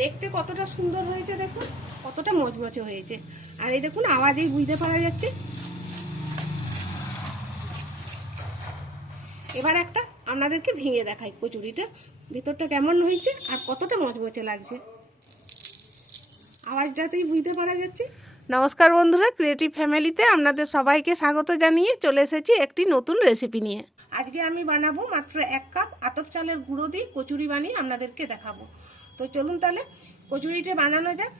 দেখতে কতটা সুন্দর হয়েছে দেখুন। কতটা মচমচে হয়েছে। আর এই দেখুন আওয়াজেই বুঝতে পারা যাচ্ছে। এবার একটা আপনাদেরকে ভেঙে দেখাই কচুরিটা। ভেতরটা কেমন হয়েছে আর কতটা মচমচে লাগছে। আওয়াজটাতেই বুঝতে পারা যাচ্ছে। নমস্কার বন্ধুরা ক্রিয়েটিভ ফ্যামিলিতে আপনাদের সবাইকে স্বাগত জানিয়ে চলে এসেছি একটি নতুন রেসিপি নিয়ে। আজকে আমি বানাবো মাত্র এক কাপ আতপ চালের গুঁড়ো দিয়ে কচুরি বানিয়ে আপনাদেরকে দেখাবো। তো চলুন তাহলে কচুরিটা বানানো যাক।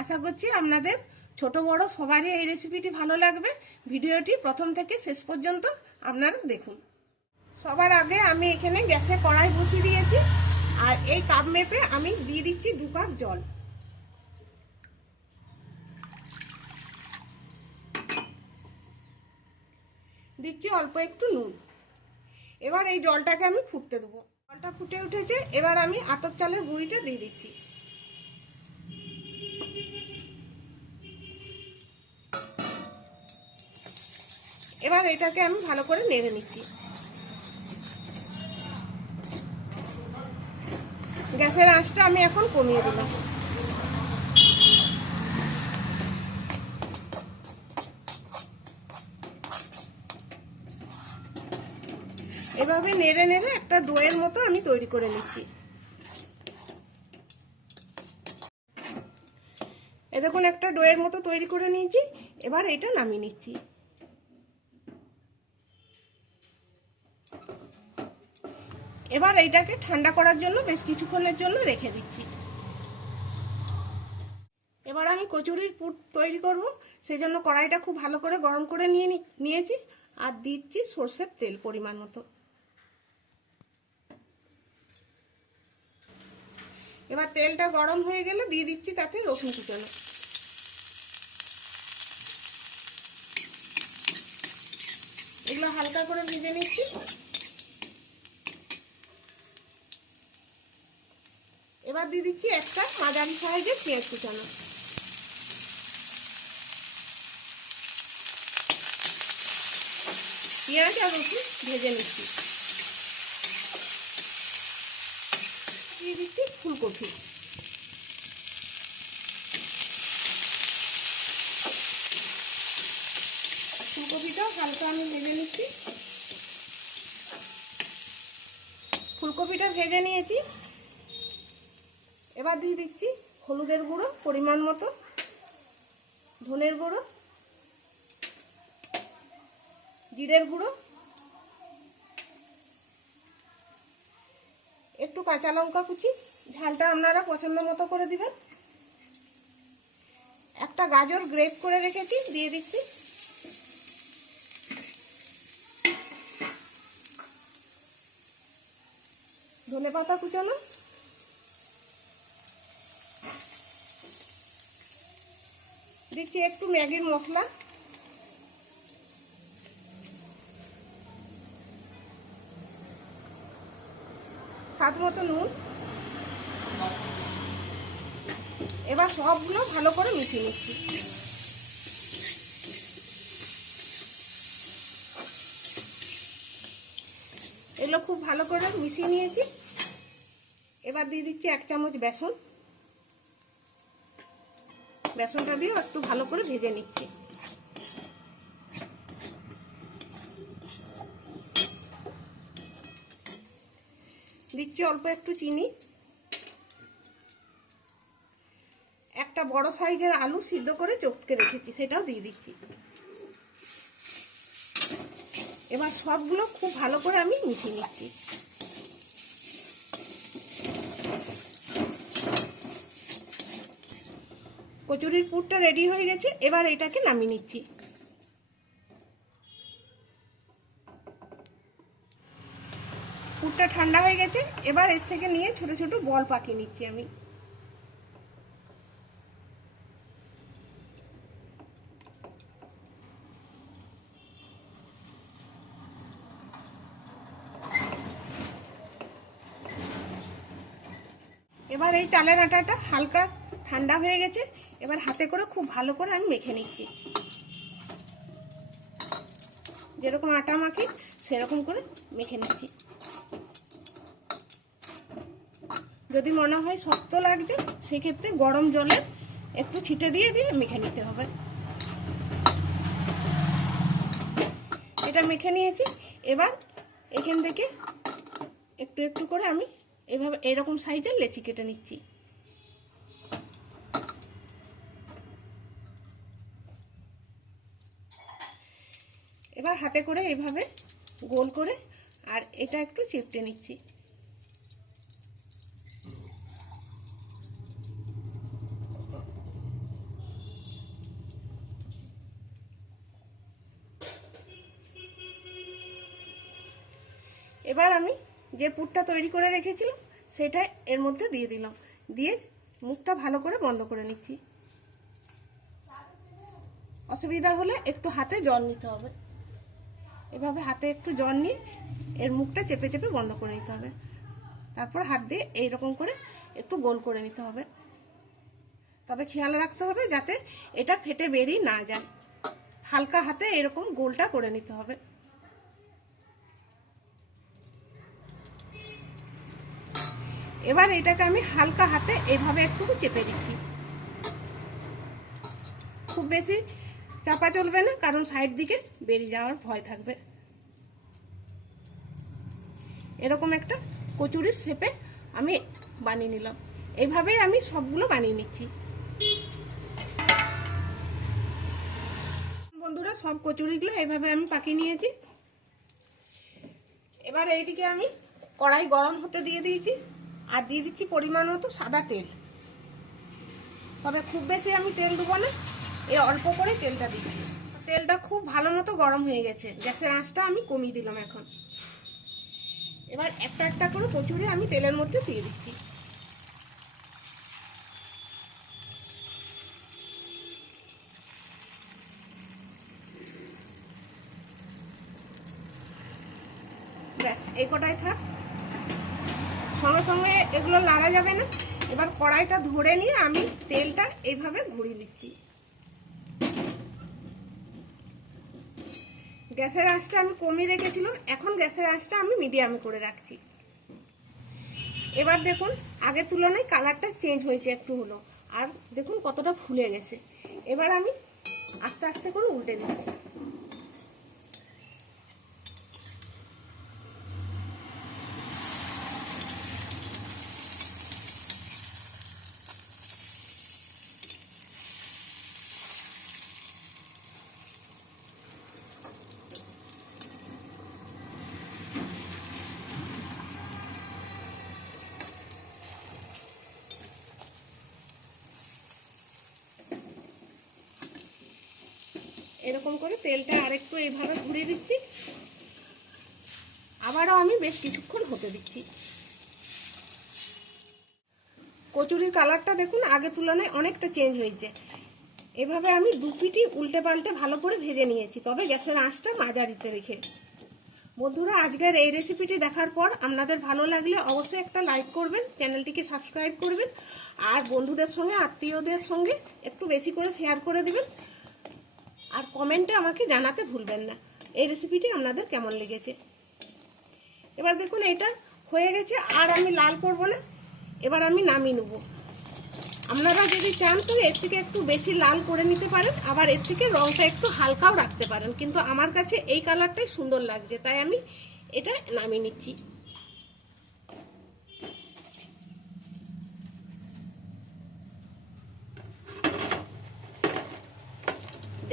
আশা করছি আপনাদের ছোট বড় সবারই এই রেসিপিটি ভালো লাগবে। ভিডিওটি প্রথম থেকে শেষ পর্যন্ত আপনারা দেখুন। সবার আগে আমি এখানে গ্যাসে কড়াই বসিয়ে দিয়েছি আর এই কাপ মেপে আমি দিয়ে দিচ্ছি দু কাপ জল। দিচ্ছি অল্প একটু নুন। এবার এই জলটাকে আমি ফুটতে দেবো। জলটা ফুটে উঠেছে, এবার আমি আতপ চালের গুঁড়িটা দিয়ে দিচ্ছি। এবার এটাকে আমি ভালো করে নেড়ে নিচ্ছি। গ্যাসের আঁচটা আমি এখন কমিয়ে দিলাম। এভাবে নেড়ে নেড়ে একটা ডোয়ের মতো আমি তৈরি করে নিচ্ছি। এ দেখুন, একটা ডোয়ের মতো তৈরি করে নিয়েছি। এবার এটা নামিয়ে নিচ্ছি। এবার এইটাকে ঠান্ডা করার জন্য বেশ কিছুক্ষণের জন্য রেখে দিচ্ছি। এবার আমি কচুরির পুর তৈরি করব। সেজন্য কড়াইটা খুব ভালো করে গরম করে নিয়ে নিয়েছি। আর দিচ্ছি সর্ষের তেল পরিমাণ মতো। এবার তেলটা গরম হয়ে গেলে দিয়ে দিচ্ছি তাতে রসুন কুচানো। এগুলো হালকা করে ভেজে নিচ্ছি। এবার দিয়ে দিচ্ছি একটা মাঝারি সাইজের পেঁয়াজ কুচানো। পেঁয়াজ আর রসুন ভেজে নিচ্ছি। দিয়ে দিচ্ছি ফুলকপি। ফুলকপিটাও হালকা আমি ভেজে নিচ্ছি। ফুলকপিটা ভেজে নিয়েছি। এবার দিয়ে দিচ্ছি হলুদের গুঁড়ো পরিমাণ মতো, ধনের গুঁড়ো, জিরের গুঁড়ো একটু কাঁচা লঙ্কা কুচি, ঝালটা আপনারা পছন্দ মতো করে দিবেন। একটা গাজর গ্রেট করে রেখেছি, দিয়ে দিচ্ছি। ধনে পাতা কুচানো। দিচ্ছি একটু ম্যাগির মশলা। স্বাদ মতো নুন। এবার সবগুলো ভালো করে মিশিয়ে নিচ্ছি। এগুলো খুব ভালো করে মিশিয়ে নিয়েছি। এবার দিয়ে দিচ্ছি এক চামচ বেসন। বেসনটা দিয়ে একটু ভালো করে ভেজে নিচ্ছি। দিচ্ছি অল্প একটু চিনি। একটা বড় সাইজের আলু সিদ্ধ করে চটকে রেখেছি, সেটাও দিয়ে দিচ্ছি। এবার সবগুলো খুব ভালো করে আমি মিশিয়ে নিচ্ছি। কচুরির পুরটা রেডি হয়ে গেছে, এবার এটাকে নামিয়ে নিচ্ছি। পুরটা ঠান্ডা হয়ে গেছে, এবার এর থেকে নিয়ে ছোট ছোট বল পাকিয়ে নিচ্ছি আমি। এবার এই চালের আটাটা হালকা ঠান্ডা হয়ে গেছে, এবার হাতে করে খুব ভালো করে আমি মেখে নিচ্ছি। যেরকম আটা মাখি, সেরকম করে মেখে নিচ্ছি। যদি মনে হয় শক্ত লাগছে, সেক্ষেত্রে গরম জলে একটু ছিটে দিয়ে দিয়ে মেখে নিতে হবে। এটা মেখে নিয়েছি। এবার এখান থেকে একটু একটু করে আমি এভাবে এরকম সাইজের লেচি কেটে নিচ্ছি। এবার হাতে করে এভাবে গোল করে আর এটা একটু চিপটে নিচ্ছি। যে পুরটা তৈরি করে রেখেছিলাম, সেটা এর মধ্যে দিয়ে দিলাম। দিয়ে মুখটা ভালো করে বন্ধ করে নিচ্ছি। অসুবিধা হলে একটু হাতে জল নিতে হবে। এভাবে হাতে একটু জল নিয়ে এর মুখটা চেপে চেপে বন্ধ করে নিতে হবে। তারপর হাত দিয়ে এইরকম করে একটু গোল করে নিতে হবে। তবে খেয়াল রাখতে হবে যাতে এটা ফেটে বেরিয়ে না যায়। হালকা হাতে এরকম গোলটা করে নিতে হবে। এবার এটাকে আমি হালকা হাতে এভাবে একটু চেপে দিচ্ছি। খুব বেশি চাপা চলবে না, কারণ সাইড দিকে বেরিয়ে যাওয়ার ভয় থাকবে। এরকম একটা কচুরির শেপে আমি বানিয়ে নিলাম। এইভাবেই আমি সবগুলো বানিয়ে নিচ্ছি। বন্ধুরা, সব কচুরিগুলো এইভাবে আমি পাকিয়ে নিয়েছি। এবার এইদিকে আমি কড়াই গরম হতে দিয়ে দিয়েছি। আর দিয়ে দিচ্ছি পরিমাণ মতো সাদা তেল। তবে খুব বেশি আমি তেল দেবো না, এই অল্প করে তেলটা দিচ্ছি। তেলটা খুব ভালো মতো গরম হয়ে গেছে, গ্যাসের আঁচটা আমি কমিয়ে দিলাম এখন। এবার একটা একটা করে কচুরি আমি তেলের মধ্যে দিয়ে দিচ্ছি। ব্যাস, এই কটাই থাক। সঙ্গে সঙ্গে এগুলো লাড়া যাবে না। এবার কড়াইটা ধরে নিয়ে আমি তেলটা এইভাবে ঘুরিয়ে দিচ্ছি গ্যাসের আঁচটা আমি কমিয়ে রেখেছিলাম। এখন গ্যাসের আঁচটা আমি মিডিয়ামে করে রাখছি। এবার দেখুন, আগের তুলনায় কালারটা চেঞ্জ হয়েছে একটু হলো আর দেখুন কতটা ফুলে গেছে। এবার আমি আস্তে আস্তে করে উল্টে দিচ্ছি এরকম করে তেলটা আরেকটু এইভাবে ঘুরিয়ে দিচ্ছি। আবারও আমি বেশ কিছুক্ষণ হতে দিচ্ছি। কচুরির কালারটা দেখুন আগে তুলনায় অনেকটা চেঞ্জ হয়েছে। এভাবে আমি দু পিটি উল্টে পাল্টে ভালো করে ভেজে নিয়েছি, তবে গ্যাসের আঁচটা মাঝারিতে রেখে। বন্ধুরা, আজকের এই রেসিপিটি দেখার পর আপনাদের ভালো লাগলে অবশ্যই একটা লাইক করবেন চ্যানেলটিকে সাবস্ক্রাইব করবেন, আর বন্ধুদের সঙ্গে, আত্মীয়দের সঙ্গে একটু বেশি করে শেয়ার করে দেবেন। আর কমেন্টে আমাকে জানাতে ভুলবেন না। এই রেসিপিটি আপনাদের কেমন লেগেছে? এবার দেখুন, এটা হয়ে গেছে, আর আমি লাল করব না, এবার আমি নামিয়ে নেব। আপনারা যদি চান তো এর থেকে একটু বেশি লাল করে নিতে পারেন, আবার এর থেকে রংটা একটু হালকাও রাখতে পারেন। কিন্তু আমার কাছে এই কালারটাই সুন্দর লাগছে, তাই আমি এটা নামিয়ে নিচ্ছি।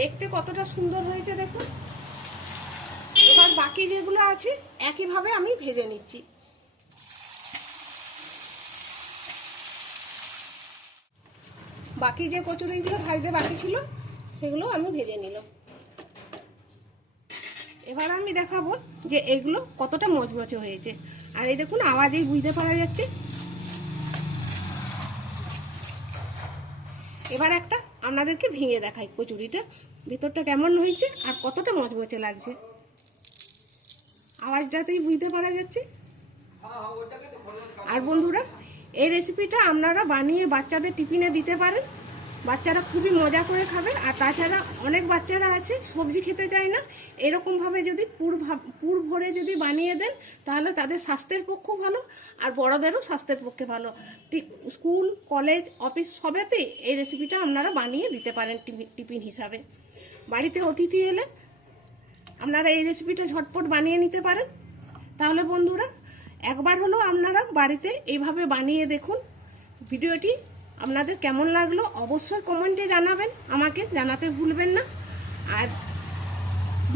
দেখতে কতটা সুন্দর হয়েছে দেখুন। এবার বাকি যেগুলো আছে, একইভাবে আমি ভেজে নিচ্ছি। বাকি যে কচুরিগুলো ভাজতে বাকি ছিল, সেগুলো আমি ভেজে নিলাম। এবার আমি দেখাবো যে এগুলো কতটা মচমচে হয়েছে। আর এই দেখুন, আওয়াজেই বুঝতে পারা যাচ্ছে। এবার একটা আপনাদেরকে ভেঙে দেখাই কচুরিটা। ভিতরটা কেমন হয়েছে আর কতটা মচমচে লাগছে? আওয়াজটাতেই বুঝতে পারা যাচ্ছে। আর বন্ধুরা, এই রেসিপিটা আপনারা বানিয়ে বাচ্চাদের টিফিনে দিতে পারেন। বাচ্চারা খুবই মজা করে খাবে, আর তাছাড়া অনেক বাচ্চারা আছে, সবজি খেতে চায় না। এরকমভাবে যদি পুর পুর ভরে যদি বানিয়ে দেন, তাহলে তাদের স্বাস্থ্যের পক্ষেও ভালো, আর বড়দেরও স্বাস্থ্যের পক্ষে ভালো। ঠিক স্কুল, কলেজ, অফিস সবেতেই এই রেসিপিটা আপনারা বানিয়ে দিতে পারেন টিফি- টিফিন হিসাবে। বাড়িতে অতিথি এলে আপনারা এই রেসিপিটা ঝটপট বানিয়ে নিতে পারেন। তাহলে বন্ধুরা, একবার হলো আপনারা বাড়িতে এইভাবে বানিয়ে দেখুন। ভিডিওটি আপনাদের কেমন লাগল অবশ্যই কমেন্টে জানাবেন। আমাকে জানাতে ভুলবেন না। আর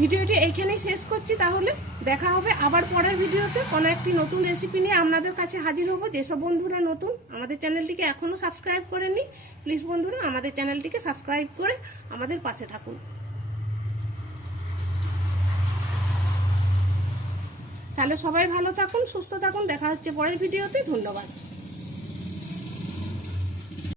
ভিডিওটি এইখানেই শেষ করছি। তাহলে দেখা হবে আবার পরের ভিডিওতে। কোনো একটি নতুন রেসিপি নিয়ে আপনাদের কাছে হাজির হব। যেসব বন্ধুরা নতুন, আমাদের চ্যানেলটিকে এখনও সাবস্ক্রাইব করেননি প্লিজ বন্ধুরা, আমাদের চ্যানেলটিকে সাবস্ক্রাইব করে আমাদের পাশে থাকুন। তাহলে সবাই ভালো থাকুন সুস্থ থাকুন। দেখা হচ্ছে পরের ভিডিওতে। ধন্যবাদ।